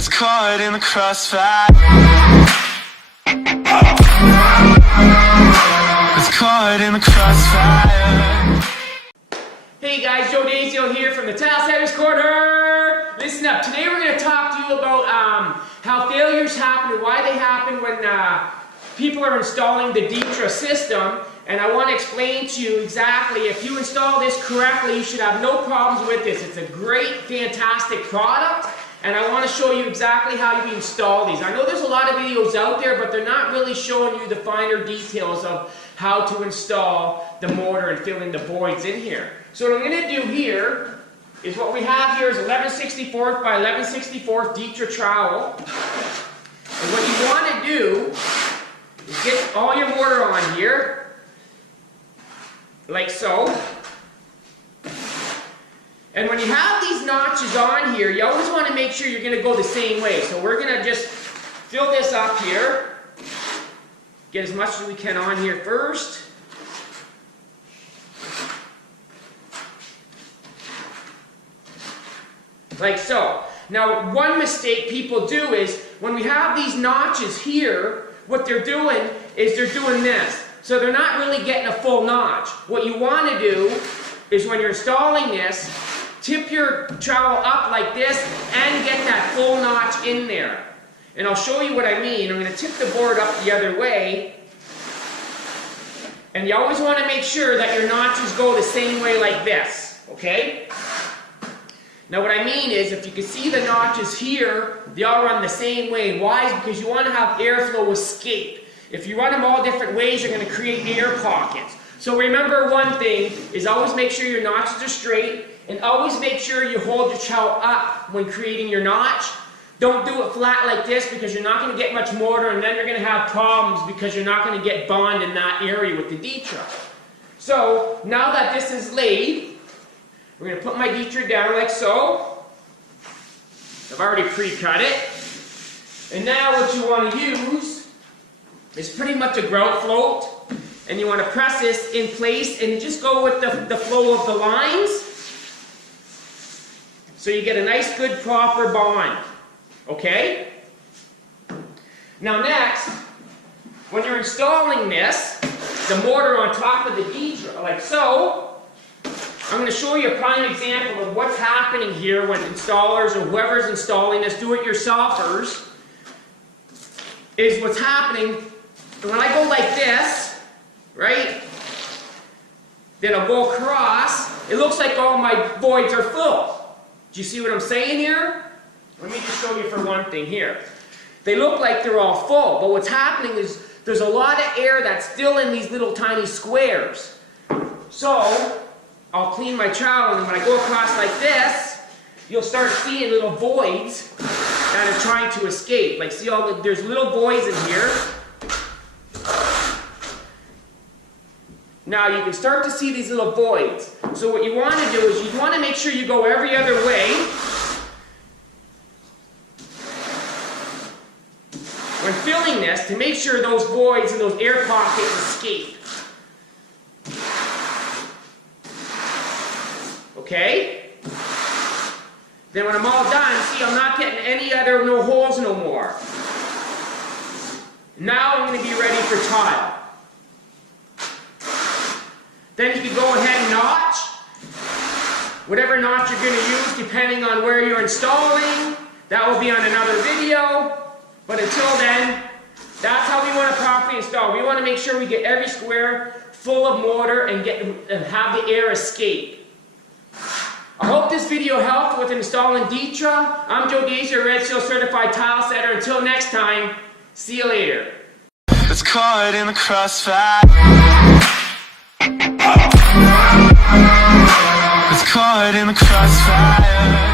It's caught in the crossfire. It's caught in the crossfire. Hey guys, Joe Dazio here from the Tile Setter's Corner. Listen up, today we're going to talk to you about how failures happen and why they happen when people are installing the Ditra system. And I want to explain to you exactly, if you install this correctly, you should have no problems with this. It's a great, fantastic product. And I want to show you exactly how you install these. I know there's a lot of videos out there, but they're not really showing you the finer details of how to install the mortar and fill in the voids in here. So what I'm going to do here is what we have here is 11/64 by 11/64 Ditra trowel. And what you want to do is get all your mortar on here, like so. And when you have these notches on here, you always want to make sure you're going to go the same way. So we're going to just fill this up here. Get as much as we can on here first. Like so. Now, one mistake people do is, when we have these notches here, what they're doing is they're doing this. So they're not really getting a full notch. What you want to do is, when you're installing this, tip your trowel up like this and get that full notch in there. And I'll show you what I mean. I'm going to tip the board up the other way. And you always want to make sure that your notches go the same way like this. Okay? Now what I mean is, if you can see the notches here, they all run the same way. Why? Is because you want to have airflow escape. If you run them all different ways, you're going to create air pockets. So remember one thing, is always make sure your notches are straight, and always make sure you hold your trowel up when creating your notch. Don't do it flat like this, because you're not going to get much mortar, and then you're going to have problems because you're not going to get bond in that area with the Ditra. So now that this is laid, we're going to put my Ditra down like so. I've already pre-cut it. And now what you want to use is pretty much a grout float. And you want to press this in place and just go with the flow of the lines. So you get a nice, good, proper bond. Okay? Now next, when you're installing this, the mortar on top of the Ditra, like so, I'm going to show you a prime example of what's happening here when installers or whoever's installing this, do-it-yourselfers, is what's happening. When I go like this, right, then I'll go across, it looks like all my voids are full. Do you see what I'm saying here? Let me just show you for one thing here. They look like they're all full, but what's happening is there's a lot of air that's still in these little tiny squares. So I'll clean my trowel, and when I go across like this, you'll start seeing little voids that are trying to escape. Like, see all the, there's little voids in here. Now you can start to see these little voids. So what you want to do is you want to make sure you go every other way. When filling this, to make sure those voids and those air pockets escape. Okay? Then when I'm all done, see, I'm not getting any other, no holes no more. Now I'm going to be ready for tile. Then you can go ahead and notch. Whatever notch you're going to use, depending on where you're installing. That will be on another video. But until then, that's how we want to properly install. We want to make sure we get every square full of mortar and have the air escape. I hope this video helped with installing Ditra. I'm Joe Dazio, Red Seal Certified Tile Setter. Until next time, see you later. It's caught in the crossfire. It's caught in the crossfire.